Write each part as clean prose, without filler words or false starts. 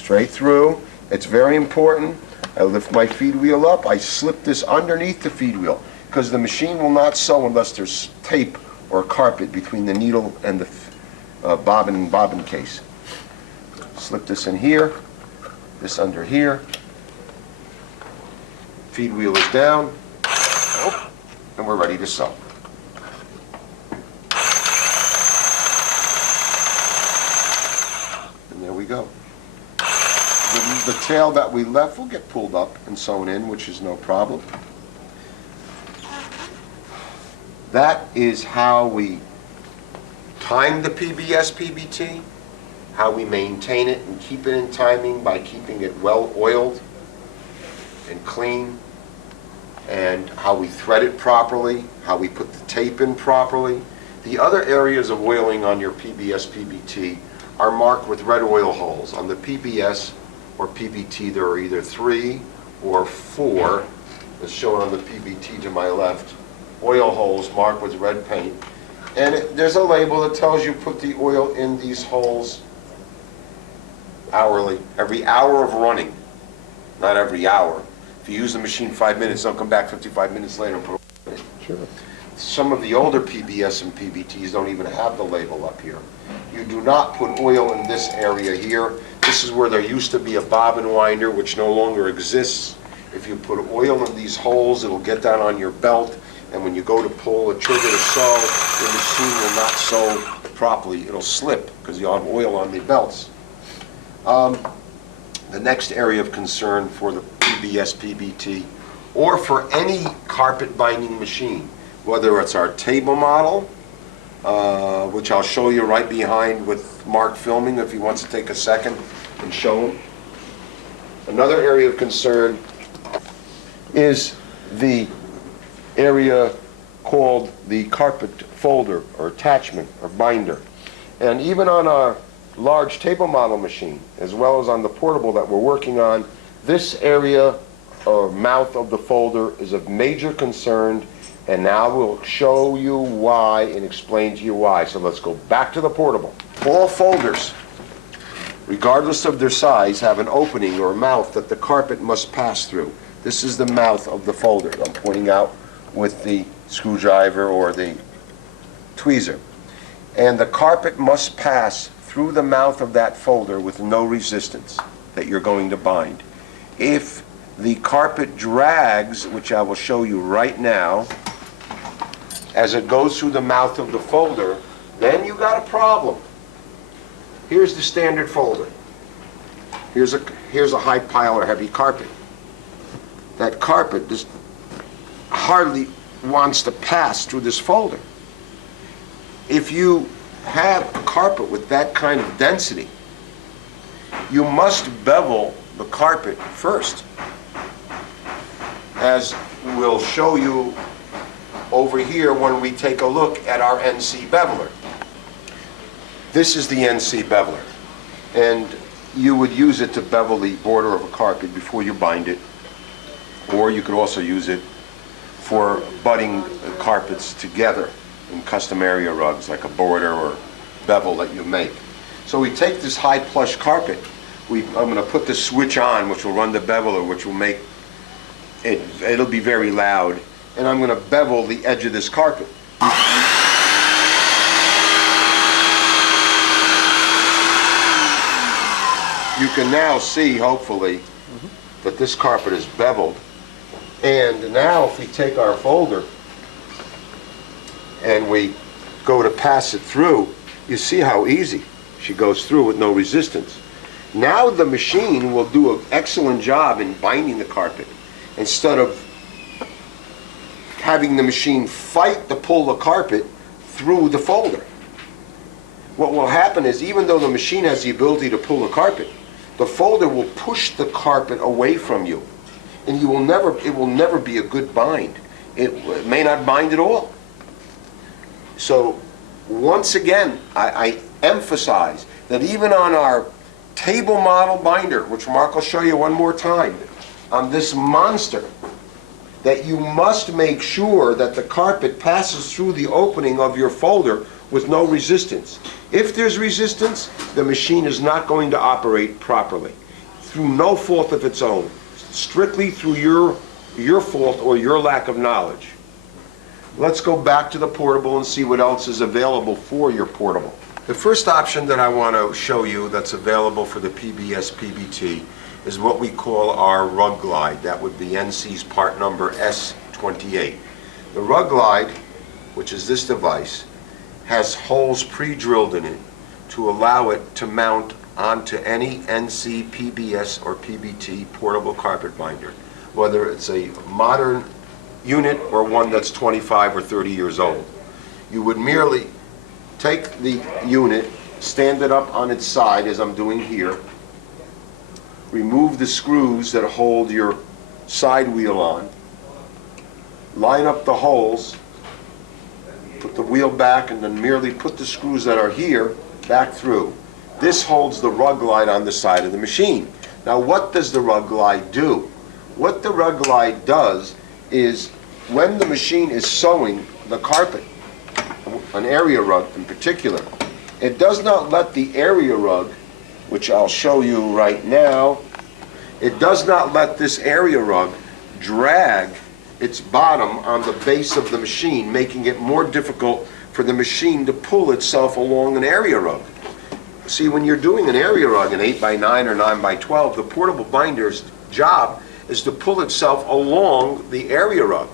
straight through. It's very important. I lift my feed wheel up. I slip this underneath the feed wheel because the machine will not sew unless there's tape or carpet between the needle and the bobbin case. Slip this in here, this under here. Feed wheel is down, and we're ready to sew. And there we go. The tail that we left will get pulled up and sewn in, which is no problem. That is how we time the PBS PBT, how we maintain it and keep it in timing by keeping it well oiled and clean, and how we thread it properly, how we put the tape in properly. The other areas of oiling on your PBS PBT are marked with red oil holes. On the PBS or PBT there are either 3 or 4, as shown on the PBT to my left, oil holes marked with red paint. And there's a label that tells you put the oil in these holes hourly, every hour of running, not every hour. If you use the machine 5 minutes, don't come back 55 minutes later and put oil in it. Sure. Some of the older PBS and PBTs don't even have the label up here. You do not put oil in this area here. This is where there used to be a bobbin winder, which no longer exists. If you put oil in these holes, it'll get down on your belt, and when you go to pull a trigger to sew, the machine will not sew properly. It'll slip because you'll have oil on the belts. The next area of concern for the PBS PBT, or for any carpet binding machine, whether it's our table model, which I'll show you right behind with Mark filming if he wants to take a second and show him. Another area of concern is the area called the carpet folder or attachment or binder. And even on our large table model machine, as well as on the portable that we're working on, this area or mouth of the folder is of major concern, and now we'll show you why and explain to you why. So let's go back to the portable. All folders, regardless of their size, have an opening or a mouth that the carpet must pass through. This is the mouth of the folder I'm pointing out with the screwdriver or the tweezer. And the carpet must pass through the mouth of that folder with no resistance that you're going to bind. If the carpet drags, which I will show you right now, as it goes through the mouth of the folder, then you got a problem. Here's the standard folder. Here's a high pile or heavy carpet. That carpet just hardly wants to pass through this folder. If you have a carpet with that kind of density, you must bevel the carpet first, as we'll show you over here when we take a look at our NC beveler. This is the NC beveler, and you would use it to bevel the border of a carpet before you bind it, or you could also use it for butting carpets together in custom area rugs, like a border or bevel that you make. So we take this high plush carpet, I'm going to put the switch on, which will run the beveler, which will make it, it'll be very loud, and I'm going to bevel the edge of this carpet. You can now see, hopefully, that this carpet is beveled. And now if we take our folder and we go to pass it through, you see how easy she goes through with no resistance. Now the machine will do an excellent job in binding the carpet instead of having the machine fight to pull the carpet through the folder. What will happen is, even though the machine has the ability to pull the carpet, the folder will push the carpet away from you, and it will never be a good bind. It may not bind at all. So once again, I emphasize that even on our table model binder, which Mark will show you one more time, on this monster, that you must make sure that the carpet passes through the opening of your folder with no resistance. If there's resistance, the machine is not going to operate properly. through no fault of its own, strictly through your fault or your lack of knowledge. Let's go back to the portable and see what else is available for your portable. The first option that I want to show you that's available for the PBS PBT is what we call our rug glide. That would be NC's part number S28. The rug glide, which is this device, has holes pre-drilled in it to allow it to mount onto any NC, PBS, or PBT portable carpet binder, whether it's a modern unit or one that's 25 or 30 years old. You would merely take the unit, stand it up on its side as I'm doing here, remove the screws that hold your side wheel on, line up the holes, put the wheel back, and then merely put the screws that are here back through. This holds the rug glide on the side of the machine. Now, what does the rug glide do? What the rug glide does is when the machine is sewing the carpet, an area rug in particular, it does not let the area rug, which I'll show you right now, it does not let this area rug drag its bottom on the base of the machine, making it more difficult for the machine to pull itself along an area rug. See, when you're doing an area rug, an 8x9 or 9x12, the portable binder's job is to pull itself along the area rug.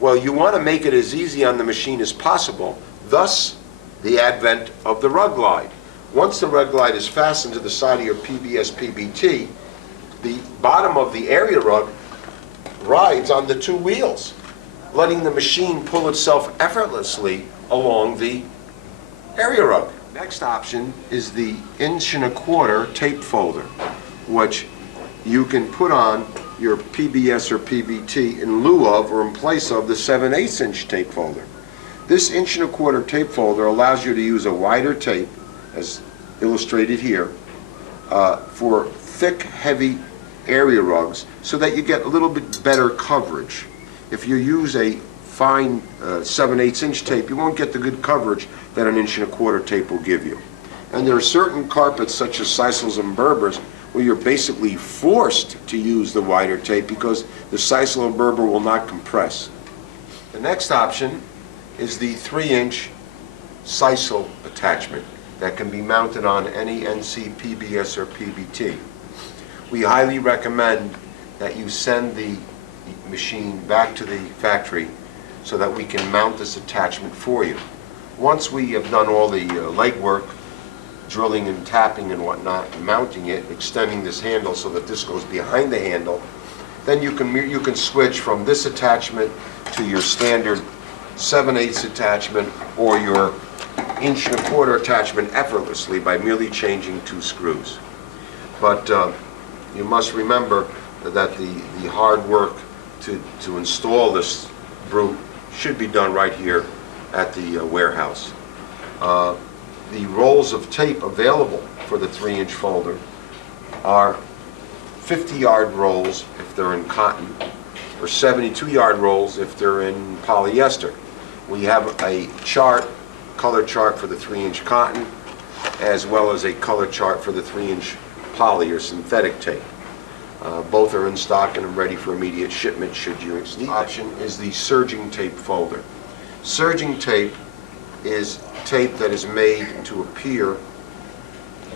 Well, you want to make it as easy on the machine as possible, thus the advent of the rug glide. Once the rug glide is fastened to the side of your PBS PBT, the bottom of the area rug rides on the two wheels, letting the machine pull itself effortlessly along the area rug. Next option is the 1¼ tape folder, which you can put on your PBS or PBT in lieu of or in place of the 7/8" tape folder. This 1¼ tape folder allows you to use a wider tape, as illustrated here, for thick, heavy area rugs so that you get a little bit better coverage. If you use a fine 7/8" tape, you won't get the good coverage that an 1¼ tape will give you. And there are certain carpets, such as Sisals and Berbers, where you're basically forced to use the wider tape because the Sisal and Berber will not compress. The next option is the 3" Sisal attachment that can be mounted on any NC, PBS, or PBT. We highly recommend that you send the machine back to the factory so that we can mount this attachment for you. Once we have done all the legwork, drilling and tapping and whatnot, and mounting it, extending this handle so that this goes behind the handle, then you can switch from this attachment to your standard 7/8 attachment or your 1¼ attachment effortlessly by merely changing 2 screws. But you must remember that the hard work to install this brute should be done right here at the warehouse. The rolls of tape available for the 3" folder are 50-yard rolls if they're in cotton, or 72-yard rolls if they're in polyester. We have a chart, color chart for the 3" cotton, as well as a color chart for the 3" poly or synthetic tape. Both are in stock and ready for immediate shipment should you need them. Option is the serging tape folder. Serging tape is tape that is made to appear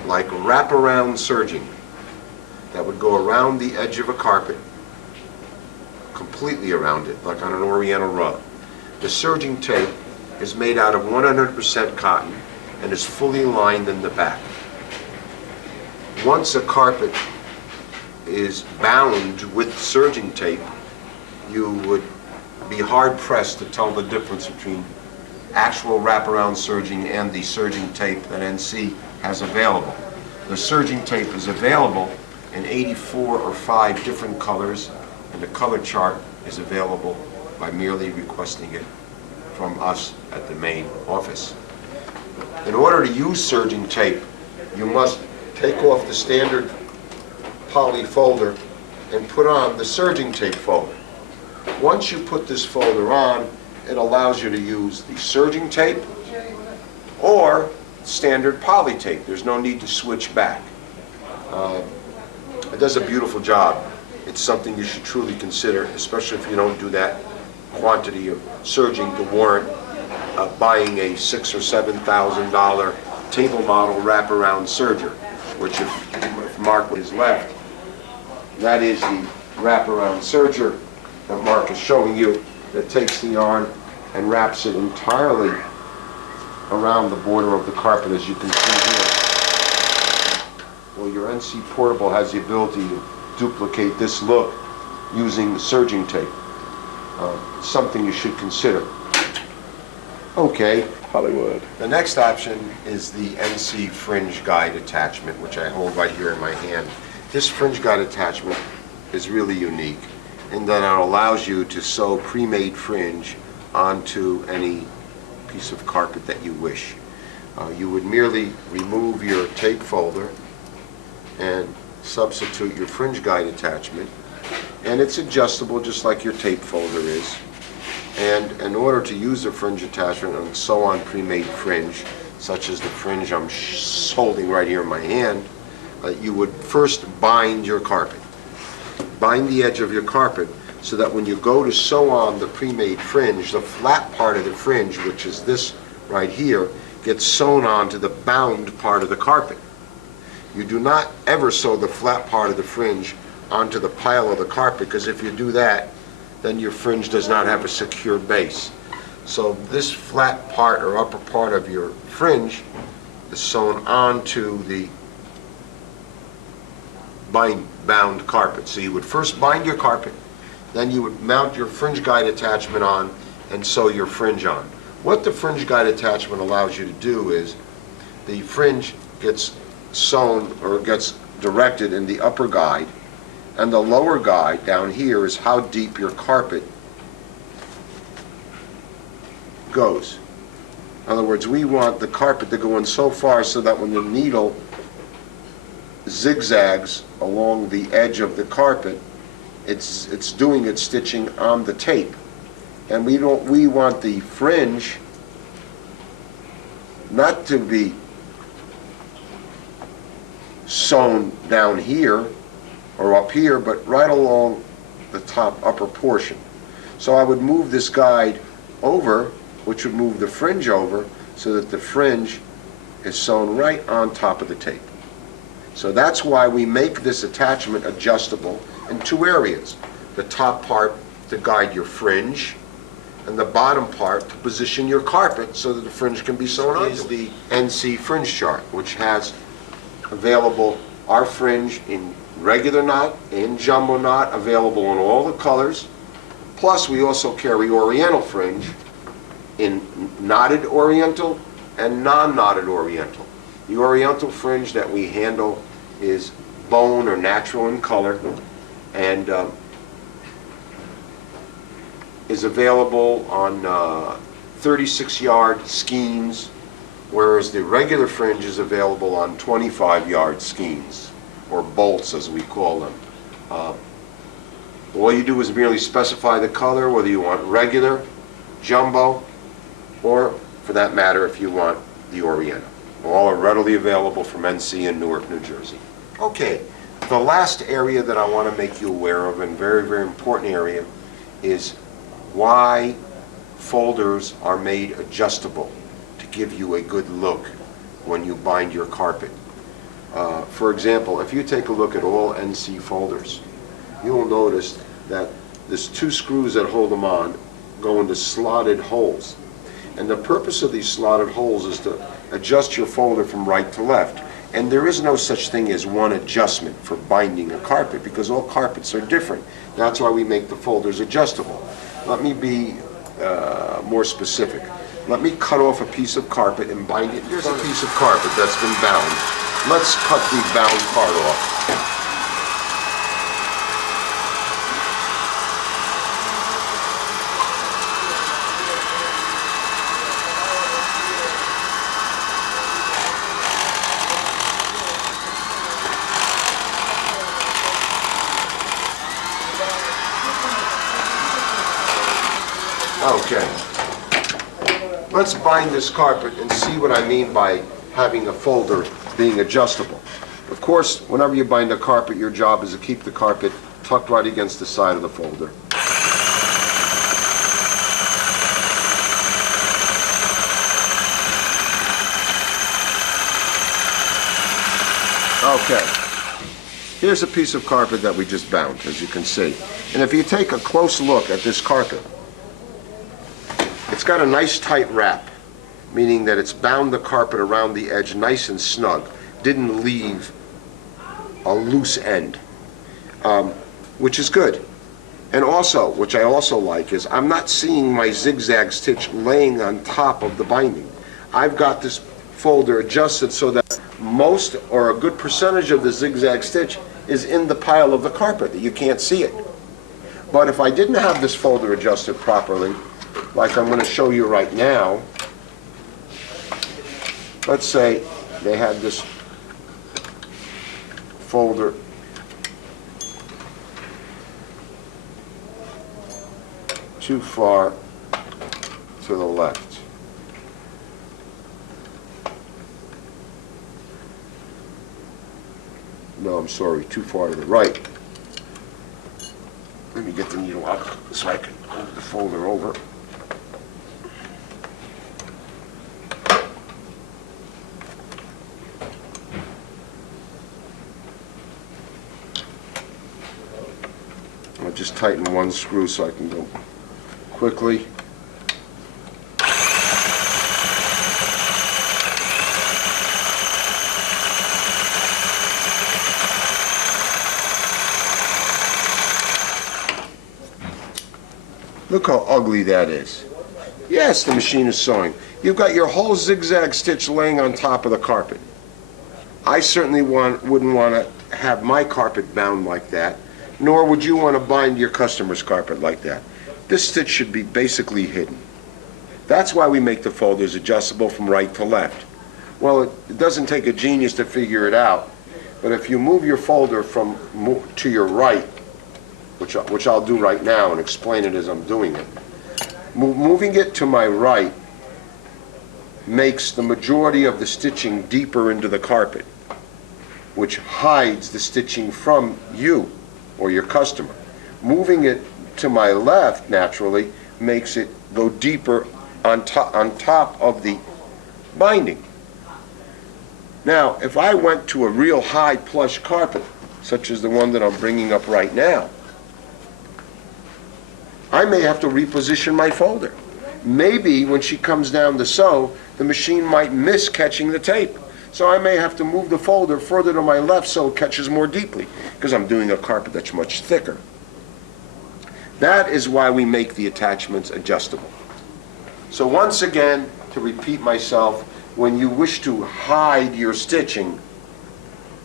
like wraparound serging that would go around the edge of a carpet, completely around it, like on an oriental rug. The serging tape is made out of 100% cotton and is fully lined in the back. Once a carpet is bound with serging tape, you would be hard-pressed to tell the difference between actual wraparound serging and the serging tape that NC has available. The serging tape is available in 84 or 5 different colors, and the color chart is available by merely requesting it from us at the main office. In order to use serging tape, you must take off the standard poly folder and put on the serging tape folder. Once you put this folder on, it allows you to use the serging tape or standard poly tape. There's no need to switch back. It does a beautiful job. It's something you should truly consider, especially if you don't do that quantity of serging to warrant buying a $6,000 or $7,000 table model wraparound serger, which if Mark is left, that is the wraparound serger that Mark is showing you, that takes the yarn and wraps it entirely around the border of the carpet, as you can see here. Well, your NC Portable has the ability to duplicate this look using serging tape. Something you should consider. Okay. Hollywood. The next option is the NC Fringe Guide attachment, which I hold right here in my hand. This Fringe Guide attachment is really unique in that it allows you to sew pre-made fringe onto any piece of carpet that you wish. You would merely remove your tape folder and substitute your Fringe Guide attachment, and it's adjustable just like your tape folder is. And in order to use the fringe attachment and sew on pre-made fringe, such as the fringe I'm holding right here in my hand, you would first bind your carpet. Bind the edge of your carpet so that when you go to sew on the pre-made fringe, the flat part of the fringe, which is this right here, gets sewn onto the bound part of the carpet. You do not ever sew the flat part of the fringe onto the pile of the carpet, because if you do that, then your fringe does not have a secure base. So this flat part or upper part of your fringe is sewn onto the bound carpet. So you would first bind your carpet, then you would mount your Fringe Guide attachment on and sew your fringe on. What the Fringe Guide attachment allows you to do is the fringe gets sewn or gets directed in the upper guide, and the lower guide down here is how deep your carpet goes. In other words, we want the carpet to go in so far so that when the needle zigzags along the edge of the carpet, it's doing its stitching on the tape. And we want the fringe not to be sewn down here or up here, but right along the top upper portion. So I would move this guide over, which would move the fringe over, so that the fringe is sewn right on top of the tape. So that's why we make this attachment adjustable in two areas. The top part to guide your fringe, and the bottom part to position your carpet so that the fringe can be sewn on. This is the NC Fringe Chart, which has available our fringe in regular knot and jumbo knot, available in all the colors. Plus we also carry Oriental fringe in knotted Oriental and non-knotted Oriental. The Oriental fringe that we handle is bone or natural in color, and is available on 36-yard skeins, whereas the regular fringe is available on 25-yard skeins, or bolts as we call them. All you do is merely specify the color, whether you want regular, jumbo, or for that matter if you want the Oriental. All are readily available from NC in Newark, New Jersey. Okay, the last area that I want to make you aware of, and very, very important area, is why folders are made adjustable to give you a good look when you bind your carpet. For example, if you take a look at all NC folders, you will notice that there's two screws that hold them on go into slotted holes. And the purpose of these slotted holes is to adjust your folder from right to left. And there is no such thing as one adjustment for binding a carpet, because all carpets are different. That's why we make the folders adjustable. Let me be more specific. Let me cut off a piece of carpet and bind it. Here's a piece of carpet that's been bound. Let's cut the bound part off. Okay, let's bind this carpet and see what I mean by having a folder being adjustable. Of course, whenever you bind a carpet, your job is to keep the carpet tucked right against the side of the folder. Okay, here's a piece of carpet that we just bound, as you can see. And if you take a close look at this carpet, it's got a nice tight wrap, meaning that it's bound the carpet around the edge nice and snug, didn't leave a loose end, which is good. And also, which I also like, is I'm not seeing my zigzag stitch laying on top of the binding. I've got this folder adjusted so that most or a good percentage of the zigzag stitch is in the pile of the carpet, that you can't see it. But if I didn't have this folder adjusted properly, like I'm going to show you right now, let's say they had this folder too far to the left. No, I'm sorry, too far to the right. Let me get the needle up so I can move the folder over. I'll just tighten one screw so I can go quickly. Look how ugly that is. Yes, the machine is sewing. You've got your whole zigzag stitch laying on top of the carpet. I certainly wouldn't want to have my carpet bound like that, nor would you want to bind your customer's carpet like that. This stitch should be basically hidden. That's why we make the folders adjustable from right to left. Well, it doesn't take a genius to figure it out, but if you move your folder to your right, which I'll do right now and explain it as I'm doing it. Moving it to my right makes the majority of the stitching deeper into the carpet, which hides the stitching from you or your customer. Moving it to my left, naturally, makes it go deeper on top of the binding. Now, if I went to a real high plush carpet, such as the one that I'm bringing up right now, I may have to reposition my folder. Maybe when she comes down to sew, the machine might miss catching the tape. So I may have to move the folder further to my left so it catches more deeply, because I'm doing a carpet that's much thicker. That is why we make the attachments adjustable. So once again, to repeat myself, when you wish to hide your stitching,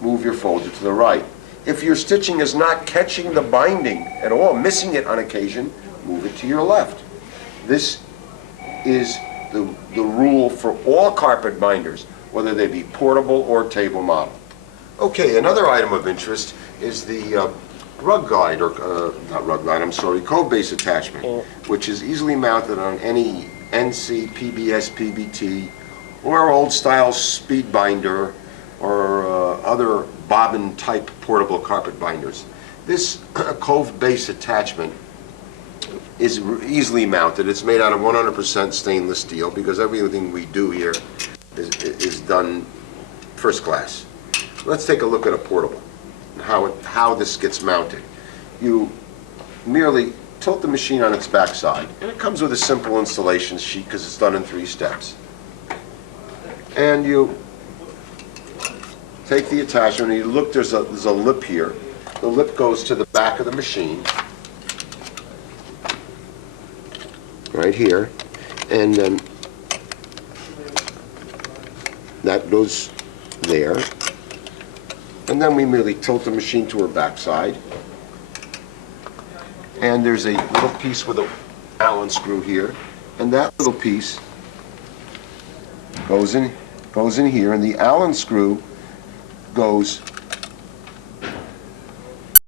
move your folder to the right. If your stitching is not catching the binding at all, missing it on occasion, move it to your left. This is the rule for all carpet binders, whether they be portable or table model. Okay, another item of interest is the rug glide, or not rug glide, I'm sorry, Cove base attachment, which is easily mounted on any NC, PBS PBT, or old style speed binder, or other bobbin type portable carpet binders. This Cove base attachment is easily mounted. It's made out of 100% stainless steel, because everything we do here is done first class. Let's take a look at a portable, how this gets mounted. You merely tilt the machine on its backside, and it comes with a simple installation sheet because it's done in 3 steps. And you take the attachment and you look, there's a lip here. The lip goes to the back of the machine, right here, and then that goes there. And then we merely tilt the machine to her backside. And there's a little piece with an Allen screw here, and that little piece goes in here, and the Allen screw goes